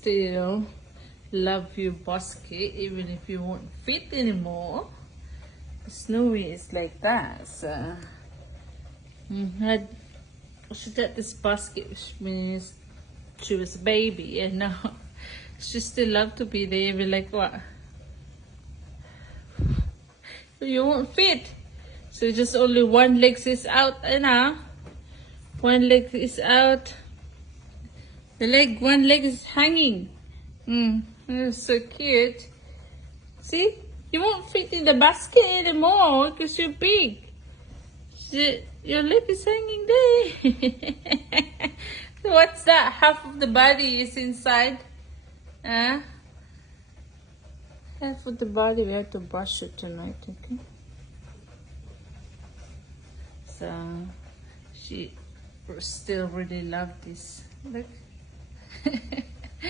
still love your basket even if you won't fit anymore. Snowy is like that, so she got this basket which means she was a baby, and now she still love to be there. Be like, what? You won't fit, so just only one leg is out, and now one leg is out. One leg is hanging. That's so cute. See, you won't fit in the basket anymore because you're big. Your leg is hanging there. So what's that? Half of the body is inside. Half of the body. We have to brush it tonight, okay? So she still really love this. Look.